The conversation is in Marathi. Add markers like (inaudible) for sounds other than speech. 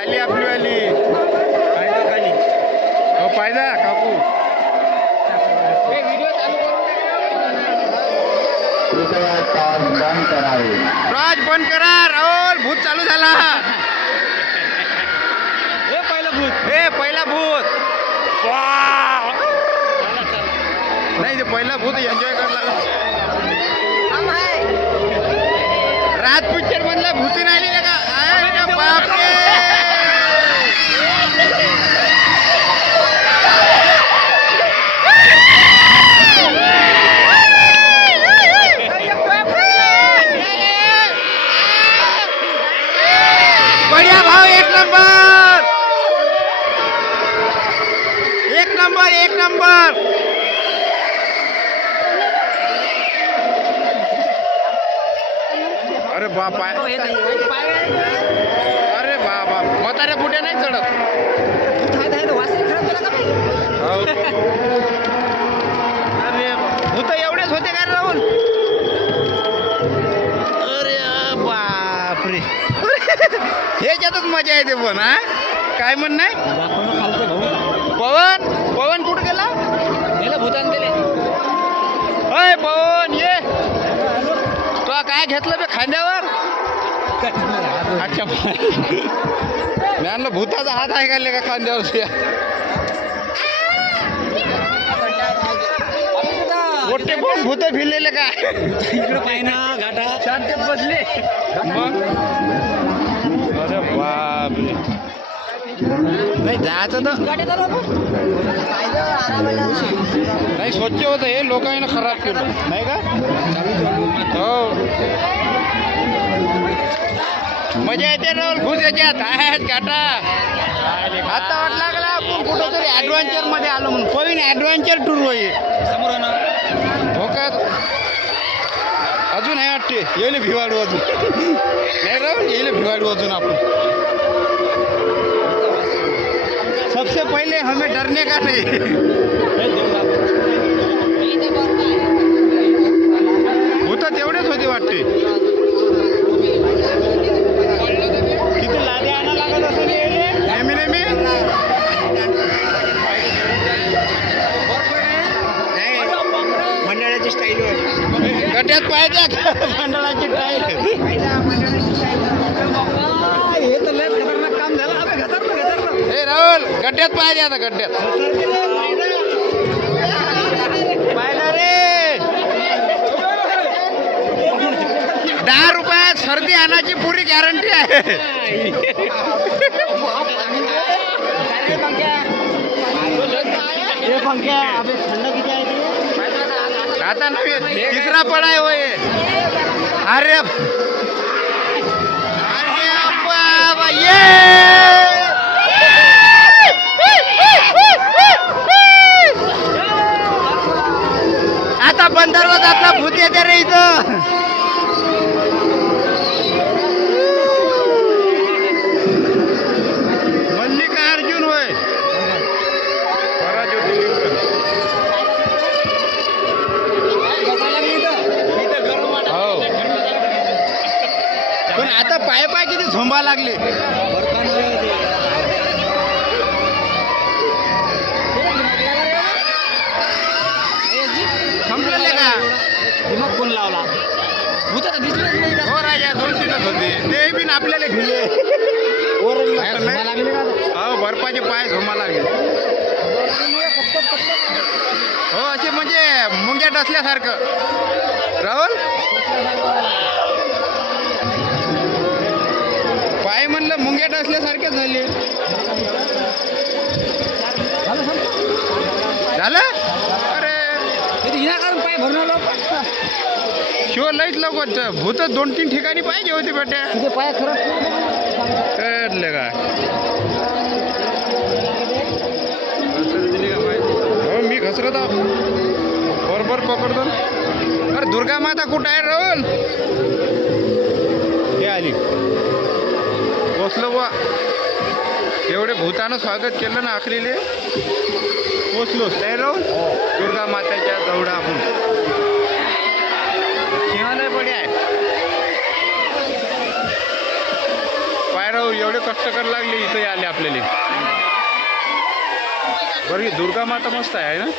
आली आपली वाली. हो पाहिजा काकू कृपया टॉर्च बंद करावे राज बंद करा. राहुल भूत चालू झाला. हे पहिलं भूत. हे पहिला भूत. वाह! नाही ते पहिला भूत एन्जॉय करला राज पिक्चर मधला भूती नाही आली का अरे बापरे बढिया भाव एक नंबर एक नंबर. अरे बाप अरे बाबा म्हाताऱ्या बुट्या नाही चढत. हो. अरे भूत एवढेच होते का रे राहुल? अरे बापरे. (laughs) ह्याच्यातच मजा येते पण हा? काय म्हण नाही? अच्छा. मी आणलं भूताचा हात आहे का का खांद्यावर? तुझ्या मोठे कोण भूत भिलेले का? इकडे पाय ना घाटा. शांत बसले. मग? अरे बापरे. नाही जायचं तर. नाही स्वच्छ होतं हे लोकांना खराब केलं. नाही का? हो. मजा येते ना खुश याच्यात आहेत काटा. आता वाट लागला आपण कुठं तरी ॲडव्हेंचरमध्ये आलो म्हणून. पहिन ॲडव्हेंचर टूर होई समोर हो का? अजून आहे वाटते. येईल भिवाडू अजून. नाही राहून येईल भिवाडू अजून आपण. सबसे पहले हमें डरने का नहीं. भूत तेवढेच होते वाटते. गट्यात पाहिजे का मंडळाची टाईल हे तर लय खतरनाक काम झालं. अबे घसरलं घसरलं हे राहुल गड्ड्यात पाहिजे आता गड्ड्यात पाहिलं रे. दहा रुपयात सर्दी आणायची पुरी गॅरंटी आहे. पंख्या अबे थंड किती आहे ते आता नव्हे तिसरा पडाय होय. अरे अरे बाबा ये! पाय पाय किती झोंबा लागले? संपलेले का? दिमाग कोण लावला? भूताला दिसलंच नाही का? हो राजा दोन तीनच होते. ते बिन आपल्याला भिले वरून लागले? हो बर्फाचे पाय झोमा लागले. हो असे म्हणजे मुंग्या डसल्यासारखं. राहुल? पाय म्हणलं मुंग्या डसल्यासारखे झाले. झालं? अरे. विनाकारण पाय भरून आलो. शिव लईच लवकर भूत दोन तीन ठिकाणी पाहिजे होते बेट्या पाय खरं कळलं का? हो मी घसरत आहो. बरोबर पकडतो. अरे दुर्गा माता कुठं आहे राहुल? हे आली. पोचलो बुवा एवढे भूतानं स्वागत केलं ना आखरीले? पोचलोच नाही राहुल दुर्गा माताच्या जवळ आपण शिवालय बढिया आहे. पाय राहुल एवढे कष्ट करायला लागले इथे आले आपल्याला. बरं ही दुर्गा माता मस्त आहे है ना?